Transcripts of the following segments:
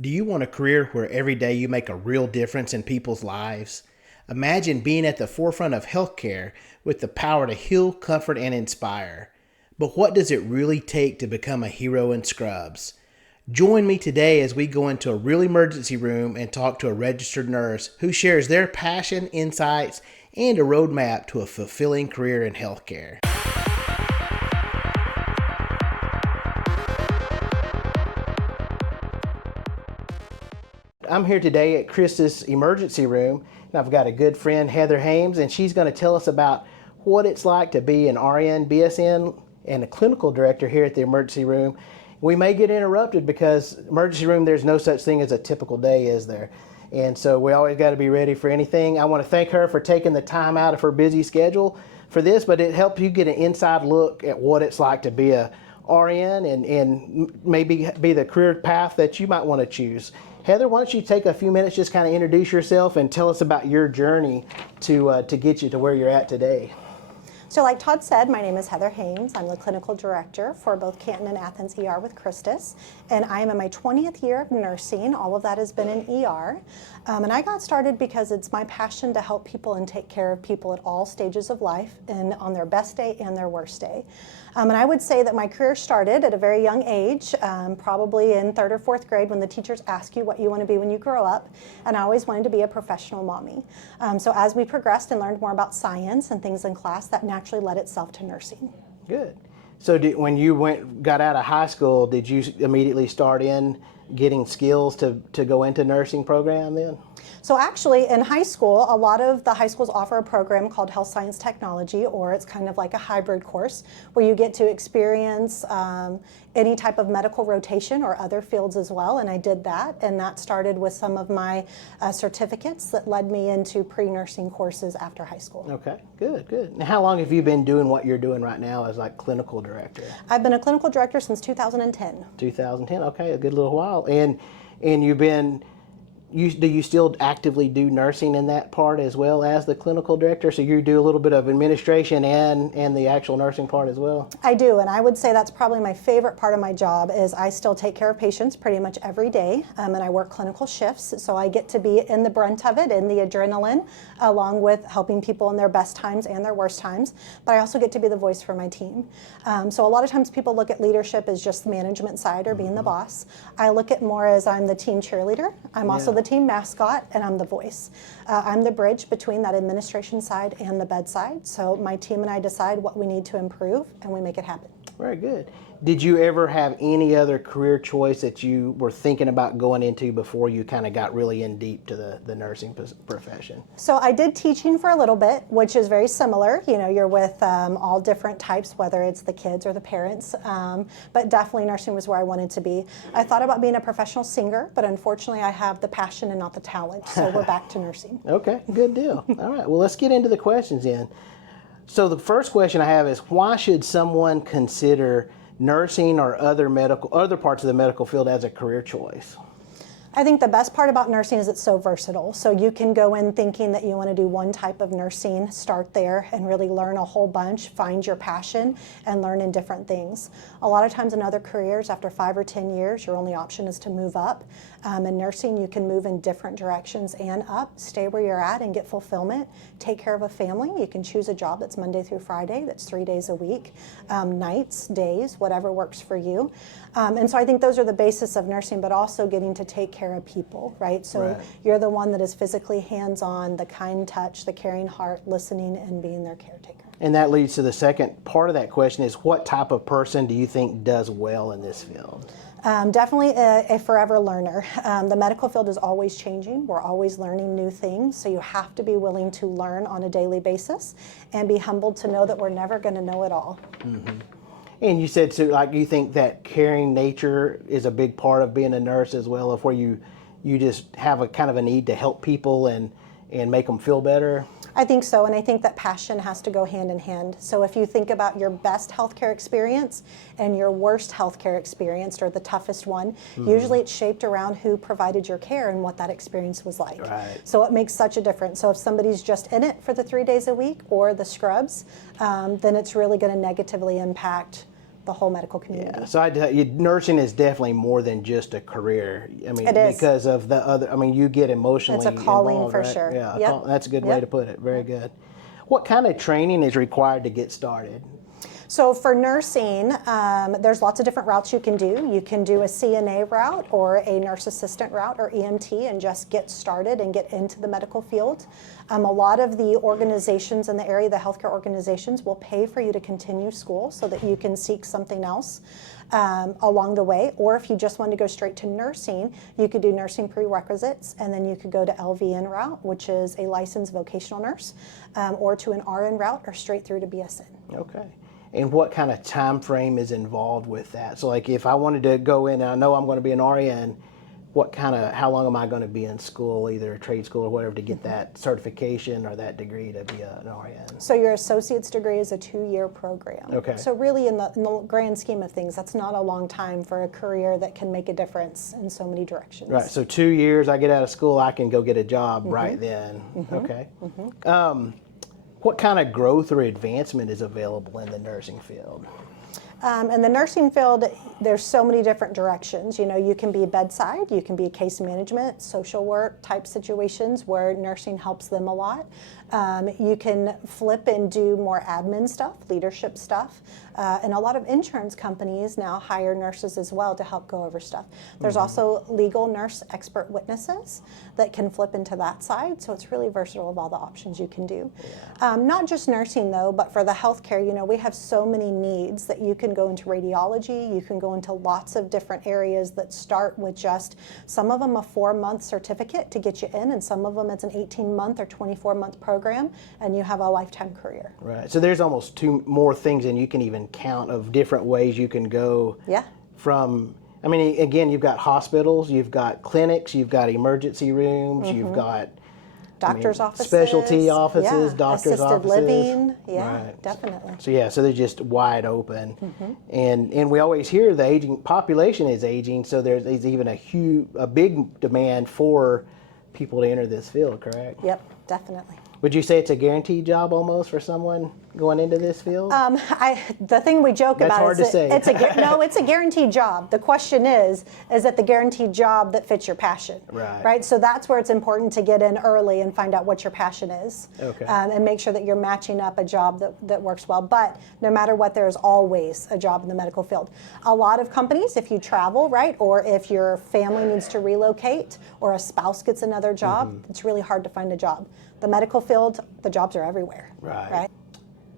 Do you want a career where every day you make a real difference in people's lives? Imagine being at the forefront of healthcare with the power to heal, comfort, and inspire. But what does it really take to become a hero in Scrubs? Join me today as we go into a real emergency room and talk to a registered nurse who shares their passion, insights, and a roadmap to a fulfilling career in healthcare. I'm here today at Krista's emergency room, and I've got a good friend, Heather Hames, and she's going to tell us about what it's like to be an RN, BSN, and a clinical director here at the emergency room. We may get interrupted because emergency room, there's no such thing as a typical day, is there? And so we always got to be ready for anything. I want to thank her for taking the time out of her busy schedule for this, but it helps you get an inside look at what it's like to be a RN and maybe be the career path that you might want to choose. Heather, why don't you take a few minutes, just kind of introduce yourself and tell us about your journey to get you to where you're at today. So like Todd said, my name is Heather Hames. I'm the clinical director for both Canton and Athens ER with Christus. And I am in my 20th year of nursing. All of that has been in ER. And I got started because it's my passion to help people and take care of people at all stages of life and on their best day and their worst day. And I would say that my career started at a very young age, probably in 3rd or 4th grade when the teachers ask you what you want to be when you grow up. And I always wanted to be a professional mommy. So as we progressed and learned more about science and things in class, that naturally led itself to nursing. Good. So when you got out of high school, did you immediately start in getting skills to go into nursing program then? So actually in high school, a lot of the high schools offer a program called Health Science Technology, or it's kind of like a hybrid course where you get to experience any type of medical rotation or other fields as well, and I did that, and that started with some of my certificates that led me into pre-nursing courses after high school. Okay, good, good. Now, how long have you been doing what you're doing right now as like clinical director? I've been a clinical director since 2010. 2010, okay, a good little while. And you've been, do you still actively do nursing in that part as well as the clinical director? So you do a little bit of administration and the actual nursing part as well? I do, and I would say that's probably my favorite part of my job is I still take care of patients pretty much every day, and I work clinical shifts, so I get to be in the brunt of it, in the adrenaline, along with helping people in their best times and their worst times, but I also get to be the voice for my team. So a lot of times people look at leadership as just the management side or being the boss. I look at more as I'm the team cheerleader. I'm also the team mascot, and I'm the voice. I'm the bridge between that administration side and the bedside. So my team and I decide what we need to improve, and we make it happen. Very good. Did you ever have any other career choice that you were thinking about going into before you kind of got really in deep to the nursing profession? So I did teaching for a little bit, which is very similar. You know, you're with all different types, whether it's the kids or the parents, but definitely nursing was where I wanted to be. I thought about being a professional singer, but unfortunately I have the passion and not the talent, so we're back to nursing. Okay, good deal. All right, well, let's get into the questions then. So the first question I have is, why should someone consider nursing or other parts of the medical field as a career choice? I think the best part about nursing is it's so versatile. So you can go in thinking that you want to do one type of nursing, start there and really learn a whole bunch, find your passion, and learn in different things. A lot of times in other careers, after 5 or 10 years, your only option is to move up. In nursing, you can move in different directions and up, stay where you're at and get fulfillment, take care of a family. You can choose a job that's Monday through Friday, that's 3 days a week, nights, days, whatever works for you. And so I think those are the basis of nursing, but also getting to take care of people, right? So you're the one that is physically hands-on, the kind touch, the caring heart, listening and being their caretaker. And that leads to the second part of that question is, what type of person do you think does well in this field? Definitely a forever learner. The medical field is always changing. We're always learning new things, so you have to be willing to learn on a daily basis and be humbled to know that we're never going to know it all. Mm-hmm. And you said, so like, you think that caring nature is a big part of being a nurse as well, of where you just have a kind of a need to help people and make them feel better? I think so, and I think that passion has to go hand in hand. So if you think about your best healthcare experience and your worst healthcare experience, or the toughest one, usually it's shaped around who provided your care and what that experience was like. Right. So it makes such a difference. So if somebody's just in it for the 3 days a week or the scrubs, then it's really going to negatively impact the whole medical community. Yeah, so nursing is definitely more than just a career. I mean, It is. because of the other. I mean, you get emotionally It's a calling involved, for right? sure. Yeah, Yep. that's a good way Yep. to put it. Very good. What kind of training is required to get started? So for nursing, there's lots of different routes you can do. You can do a CNA route or a nurse assistant route or EMT and just get started and get into the medical field. A lot of the organizations in the area, the healthcare organizations, will pay for you to continue school so that you can seek something else along the way. Or if you just want to go straight to nursing, you could do nursing prerequisites, and then you could go to LVN route, which is a licensed vocational nurse, or to an RN route, or straight through to BSN. Okay. And what kind of time frame is involved with that? So, like, if I wanted to go in, and I know I'm going to be an RN, how long am I going to be in school, either a trade school or whatever, to get that certification or that degree to be an RN? So your associate's degree is a 2-year program. Okay. So really, in the grand scheme of things, that's not a long time for a career that can make a difference in so many directions. Right. So 2 years, I get out of school, I can go get a job right then. Okay. What kind of growth or advancement is available in the nursing field? In the nursing field, there's so many different directions. You know, you can be bedside, you can be case management, social work type situations where nursing helps them a lot. You can flip and do more admin stuff, leadership stuff. And a lot of insurance companies now hire nurses as well to help go over stuff. There's also legal nurse expert witnesses that can flip into that side. So it's really versatile of all the options you can do. Not just nursing though, but for the healthcare, you know, we have so many needs that you can go into radiology, you can go into lots of different areas that start with just, some of them a 4-month certificate to get you in, and some of them it's an 18-month or 24-month program, and you have a lifetime career. Right. So there's almost 2 more things than you can even count of different ways you can go Yeah. from. I mean, again, you've got hospitals, you've got clinics, you've got emergency rooms, you've got Doctor's offices. specialty offices, yeah. doctor's Assisted offices. living. Yeah, Right. definitely. So they're just wide open, and we always hear the aging population is aging, so there's even a big demand for people to enter this field. Correct? Yep, definitely. Would you say it's a guaranteed job almost for someone going into this field? The thing we joke That's about hard is to say. it's a guaranteed job. The question is it the guaranteed job that fits your passion? Right. So that's where it's important to get in early and find out what your passion is. Okay. And make sure that you're matching up a job that works well. But no matter what, there's always a job in the medical field. A lot of companies, if you travel, right, or if your family needs to relocate or a spouse gets another job, it's really hard to find a job. The medical field, the jobs are everywhere. Right.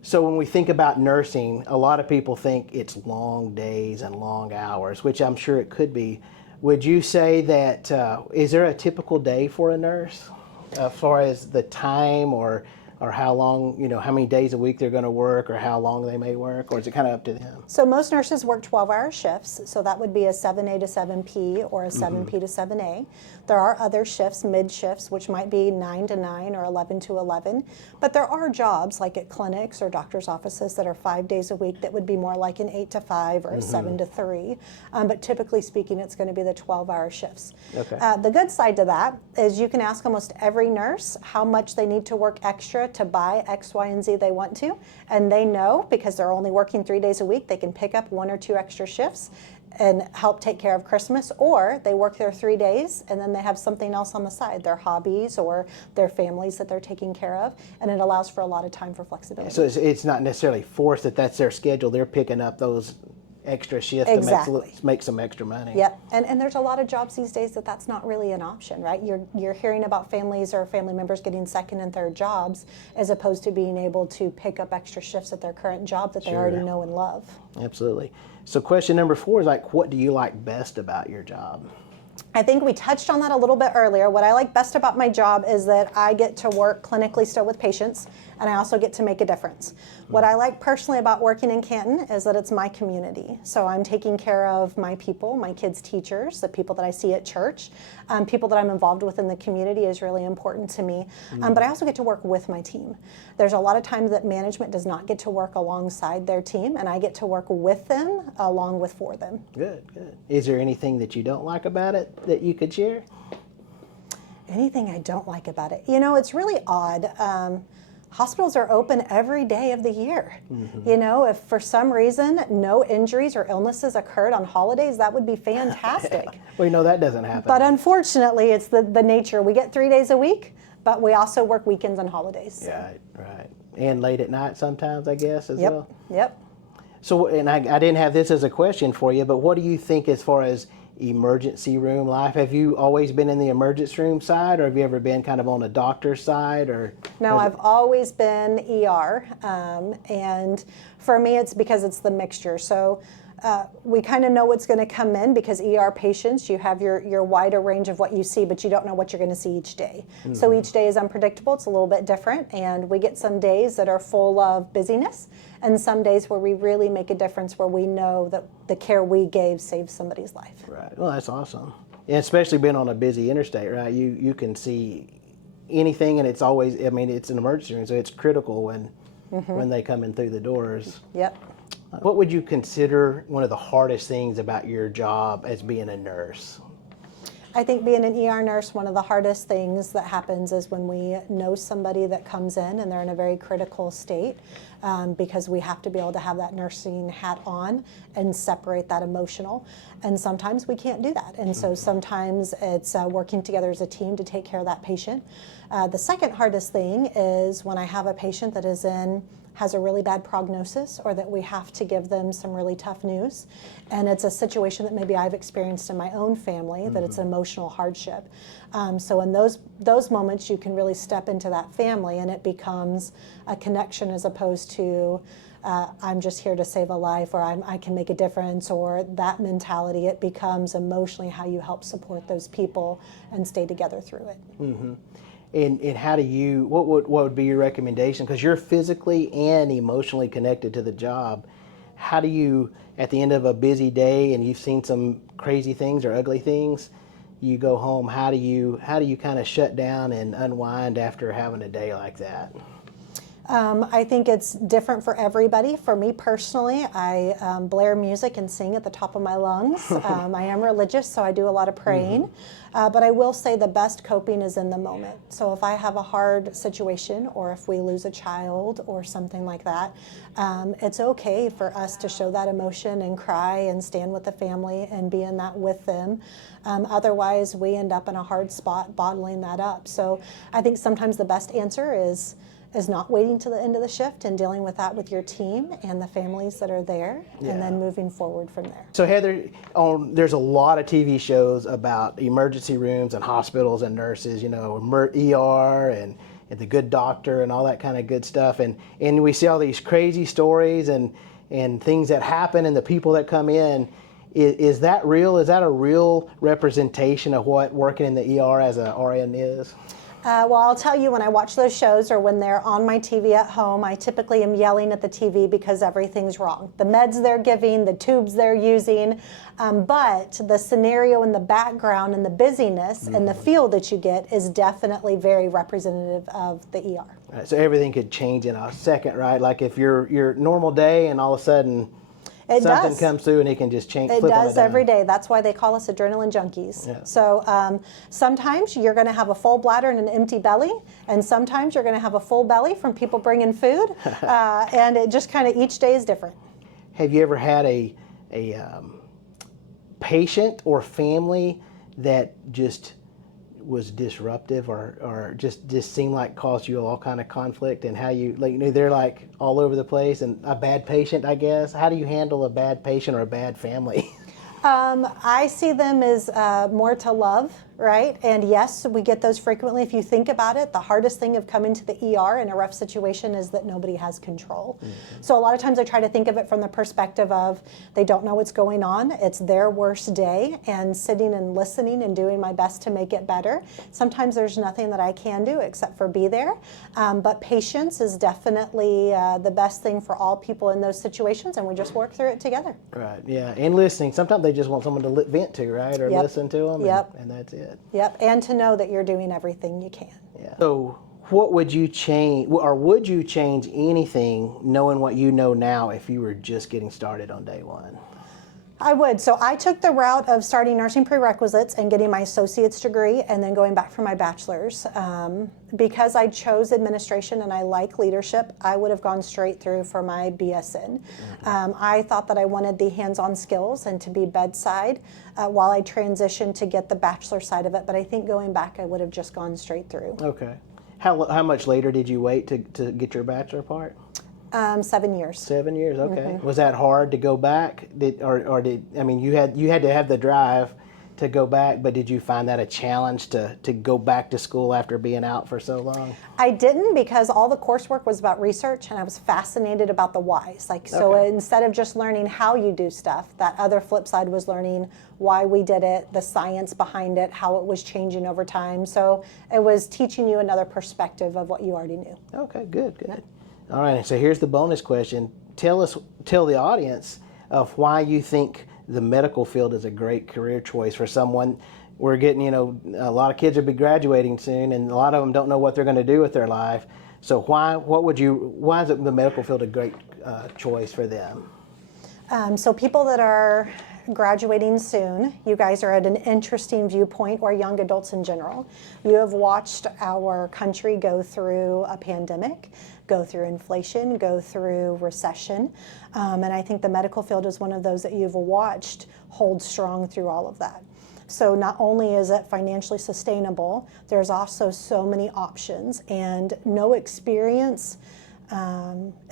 So when we think about nursing, a lot of people think it's long days and long hours, which I'm sure it could be. Would you say that, is there a typical day for a nurse as far as the time or how long, how many days a week they're going to work or how long they may work, or is it kind of up to them? So most nurses work 12-hour shifts, so that would be a 7A to 7P or a 7P to 7A. There are other shifts, mid shifts, which might be 9 to 9 or 11 to 11. But there are jobs like at clinics or doctor's offices that are 5 days a week that would be more like an 8 to 5 or a 7 to 3. But typically speaking, it's going to be the 12-hour shifts. Okay. The good side to that is you can ask almost every nurse how much they need to work extra to buy X, Y, and Z they want to. And they know, because they're only working 3 days a week, they can pick up 1 or 2 extra shifts and help take care of Christmas, or they work their 3 days and then they have something else on the side, their hobbies or their families that they're taking care of, and it allows for a lot of time for flexibility. So it's not necessarily forced that that's their schedule. They're picking up those extra shifts Exactly. to make some extra money. Yep, and there's a lot of jobs these days that's not really an option, right? You're hearing about families or family members getting second and third jobs as opposed to being able to pick up extra shifts at their current job that they already know and love. Absolutely. So question number 4 is what do you like best about your job? I think we touched on that a little bit earlier. What I like best about my job is that I get to work clinically still with patients, and I also get to make a difference. What I like personally about working in Canton is that it's my community. So I'm taking care of my people, my kids' teachers, the people that I see at church, people that I'm involved with in the community is really important to me. But I also get to work with my team. There's a lot of times that management does not get to work alongside their team, and I get to work with them along with for them. Good. Is there anything that you don't like about it that you could share? Anything I don't like about it? You know, it's really odd. Hospitals are open every day of the year. You know, if for some reason no injuries or illnesses occurred on holidays, that would be fantastic. Well, you know that doesn't happen. But unfortunately, it's the nature. We get 3 days a week, but we also work weekends and holidays. So. Right, right. And late at night sometimes, I guess, as well. Yep. So, and I didn't have this as a question for you, but what do you think as far as emergency room life? Have you always been in the emergency room side, or have you ever been kind of on a doctor's side? Or No, I've always been ER, and for me, it's because it's the mixture. So we kind of know what's going to come in because ER patients, you have your wider range of what you see, but you don't know what you're going to see each day. So each day is unpredictable. It's a little bit different, and we get some days that are full of busyness, and some days where we really make a difference, where we know that the care we gave saved somebody's life. Right. Well, that's awesome. And especially being on a busy interstate, right? You can see anything, and it's always, I mean, it's an emergency room, so it's critical when they come in through the doors. Yep. What would you consider one of the hardest things about your job as being a nurse? I think being an ER nurse, one of the hardest things that happens is when we know somebody that comes in and they're in a very critical state, because we have to be able to have that nursing hat on and separate that emotional. And sometimes we can't do that. And so sometimes it's working together as a team to take care of that patient. The second hardest thing is when I have a patient that has a really bad prognosis, or that we have to give them some really tough news. And it's a situation that maybe I've experienced in my own family, that it's an emotional hardship. So in those moments, you can really step into that family, and it becomes a connection as opposed to I'm just here to save a life, or I can make a difference, or that mentality. It becomes emotionally how you help support those people and stay together through it. Mm-hmm. And how do you, what would be your recommendation? Because you're physically and emotionally connected to the job. How do you, at the end of a busy day and you've seen some crazy things or ugly things, you go home, how do you kind of shut down and unwind after having a day like that? I think it's different for everybody. For me personally, I blare music and sing at the top of my lungs. I am religious, so I do a lot of praying. But I will say the best coping is in the moment. So if I have a hard situation, or if we lose a child or something like that, it's okay for us to show that emotion and cry and stand with the family and be in that with them. Otherwise, we end up in a hard spot bottling that up. So I think sometimes the best answer is not waiting to the end of the shift and dealing with that with your team and the families that are there, and then moving forward from there. So Heather, there's a lot of TV shows about emergency rooms and hospitals and nurses, you know, ER and The Good Doctor and all that kind of good stuff. And we see all these crazy stories and things that happen and the people that come in. Is that real? Is that a real representation of what working in the ER as an RN is? Well, I'll tell you, when I watch those shows or when they're on my TV at home, I typically am yelling at the TV because everything's wrong. The meds they're giving, the tubes they're using, but the scenario in the background and the busyness and the feel that you get is definitely very representative of the ER. Right, so everything could change in a second, right? Like if your normal day and all of a sudden something comes through and it can just change. It does every day. That's why they call us adrenaline junkies. Yeah. So sometimes you're going to have a full bladder and an empty belly, and sometimes you're going to have a full belly from people bringing food, and it just kind of each day is different. Have you ever had a patient or family that just was disruptive or just seemed like caused you all kind of conflict, and how you, like, you know, they're like all over the place, and a bad patient, I guess? How do you handle a bad patient or a bad family? I see them as more to love, right? And yes, we get those frequently. If you think about it, the hardest thing of coming to the ER in a rough situation is that nobody has control. So a lot of times I try to think of it from the perspective of they don't know what's going on. It's their worst day, and sitting and listening and doing my best to make it better. Sometimes there's nothing that I can do except for be there. But patience is definitely the best thing for all people in those situations, and we just work through it together. Right, yeah, and listening. Sometimes they just want someone to vent to, right? Or listen to them, and that's it. Yep, and to know that you're doing everything you can. Yeah. So what would you change, or would you change anything knowing what you know now if you were just getting started on day one? I would. So I took the route of starting nursing prerequisites and getting my associate's degree and then going back for my bachelor's. Because I chose administration and I like leadership, I would have gone straight through for my BSN. I thought that I wanted the hands-on skills and to be bedside while I transitioned to get the bachelor side of it. But I think going back, I would have just gone straight through. Okay. How much later did you wait to get your bachelor part? 7 years. 7 years. Okay. Was that hard to go back? I mean, you had to have the drive to go back, but did you find that a challenge to go back to school after being out for so long? I didn't, because all the coursework was about research and I was fascinated about the whys. So Okay. instead of just learning how you do stuff, that other flip side was learning why we did it, the science behind it, how it was changing over time. So it was teaching you another perspective of what you already knew. Okay, good. All right, and so here's the bonus question. Tell the audience of why you think the medical field is a great career choice for someone. We're getting, a lot of kids will be graduating soon, and a lot of them don't know what they're going to do with their life. So why is the medical field a great choice for them? So people that are graduating soon, you guys are at an interesting viewpoint, or young adults in general. You have watched our country go through a pandemic, go through inflation, go through recession. And I think the medical field is one of those that you've watched hold strong through all of that. So not only is it financially sustainable, there's also so many options, and no experience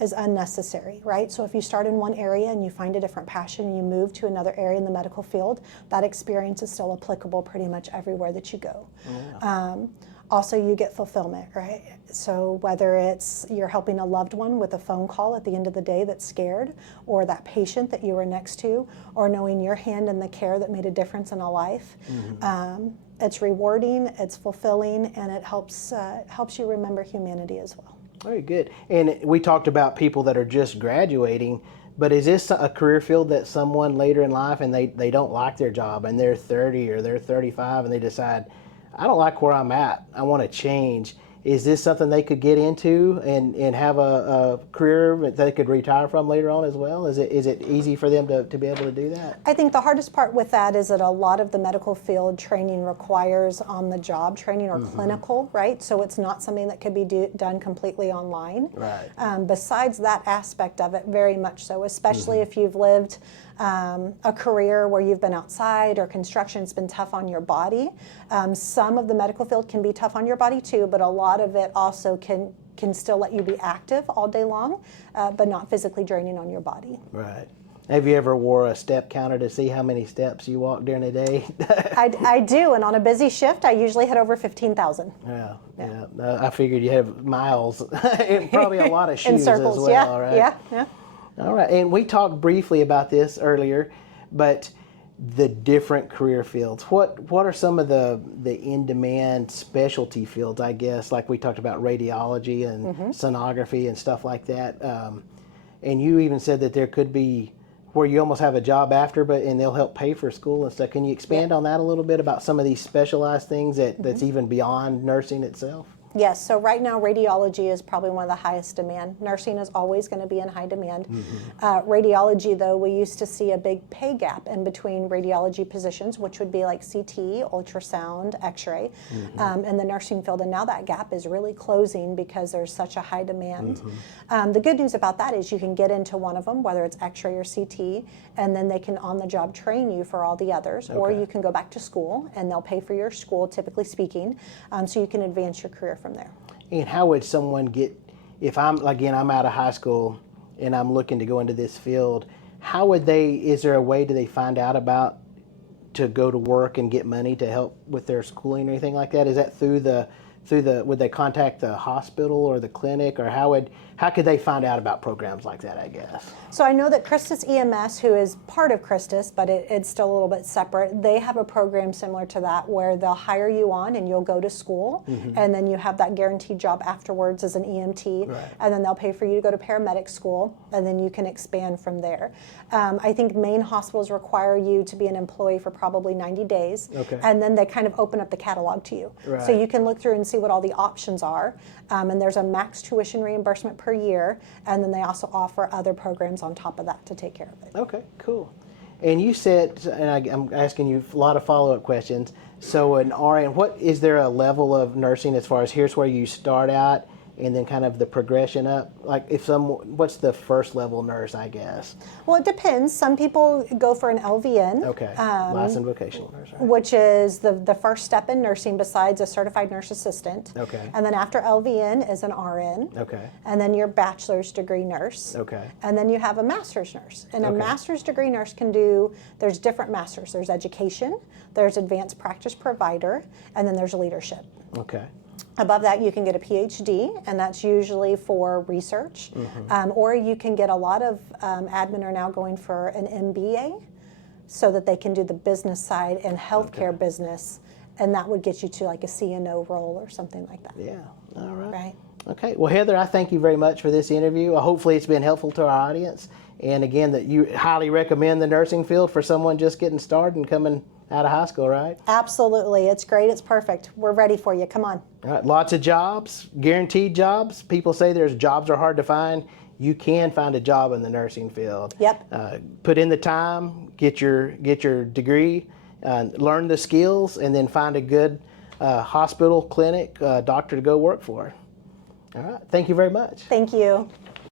is unnecessary, right? So if you start in one area and you find a different passion and you move to another area in the medical field, that experience is still applicable pretty much everywhere that you go. Yeah. Also, you get fulfillment, right? So whether it's you're helping a loved one with a phone call at the end of the day that's scared, or that patient that you were next to, or knowing your hand in the care that made a difference in a life, it's rewarding, it's fulfilling, and it helps you remember humanity as well. Very good. And we talked about people that are just graduating, but is this a career field that someone later in life and they don't like their job and they're 30 or they're 35 and they decide, I don't like where I'm at, I want to change. Is this something they could get into and have a career that they could retire from later on as well? Is it easy for them to be able to do that? I think the hardest part with that is that a lot of the medical field training requires on-the-job training or clinical, right? So it's not something that could be done completely online. Right. Besides that aspect of it, very much so, especially if you've lived a career where you've been outside or construction's been tough on your body. Some of the medical field can be tough on your body too, but a lot of it also can still let you be active all day long, but not physically draining on your body. Right. Have you ever wore a step counter to see how many steps you walk during a day? I do, and on a busy shift, I usually hit over 15,000. Yeah. I figured you have miles, and probably a lot of shoes In circles, as well, right? Yeah. All right, and we talked briefly about this earlier, but the different career fields. What are some of the in-demand specialty fields, I guess, like we talked about radiology and sonography and stuff like that. And you even said that there could be where you almost have a job after, and they'll help pay for school and stuff. Can you expand on that a little bit about some of these specialized things that's even beyond nursing itself? Yes, so right now radiology is probably one of the highest demand. Nursing is always going to be in high demand. Radiology, though, we used to see a big pay gap in between radiology positions, which would be like CT, ultrasound, x-ray, in the nursing field. And now that gap is really closing because there's such a high demand. The good news about that is you can get into one of them, whether it's x-ray or CT, and then they can on-the-job train you for all the others. Or you can go back to school, and they'll pay for your school, typically speaking, so you can advance your career from there. And how would someone get, if I'm out of high school and I'm looking to go into this field, is there a way do they find out about to go to work and get money to help with their schooling or anything like that? Is that would they contact the hospital or the clinic, or how could they find out about programs like that, I guess? So I know that Christus EMS, who is part of Christus, but it's still a little bit separate, they have a program similar to that where they'll hire you on and you'll go to school, and then you have that guaranteed job afterwards as an EMT, and then they'll pay for you to go to paramedic school, and then you can expand from there. I think main hospitals require you to be an employee for probably 90 days, and then they kind of open up the catalog to you. So you can look through and see what all the options are, and there's a max tuition reimbursement per year, and then they also offer other programs on top of that to take care of it. Okay, cool. And you said, and I'm asking you a lot of follow-up questions. So an RN, is there a level of nursing as far as here's where you start out and then kind of the progression up? Like what's the first level nurse, I guess? Well, it depends. Some people go for an LVN. Okay, licensed vocational nurse. Right? Which is the first step in nursing besides a certified nurse assistant. Okay. And then after LVN is an RN. Okay. And then your bachelor's degree nurse. Okay. And then you have a master's nurse. And a Okay. master's degree nurse there's different masters. There's education, there's advanced practice provider, and then there's leadership. Okay. Above that, you can get a PhD, and that's usually for research. Or you can get a lot of admin are now going for an MBA so that they can do the business side and healthcare business, and that would get you to like a CNO role or something like that. Yeah. All right. Right. Okay. Well, Heather, I thank you very much for this interview. Hopefully it's been helpful to our audience. And again, that you highly recommend the nursing field for someone just getting started and coming out of high school, right? Absolutely. It's great. It's perfect. We're ready for you. Come on. All right. Lots of jobs, guaranteed jobs. People say there's jobs are hard to find. You can find a job in the nursing field. Yep. Put in the time, get your degree, learn the skills, and then find a good hospital, clinic, doctor to go work for. All right. Thank you very much. Thank you.